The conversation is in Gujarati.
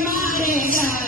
મારે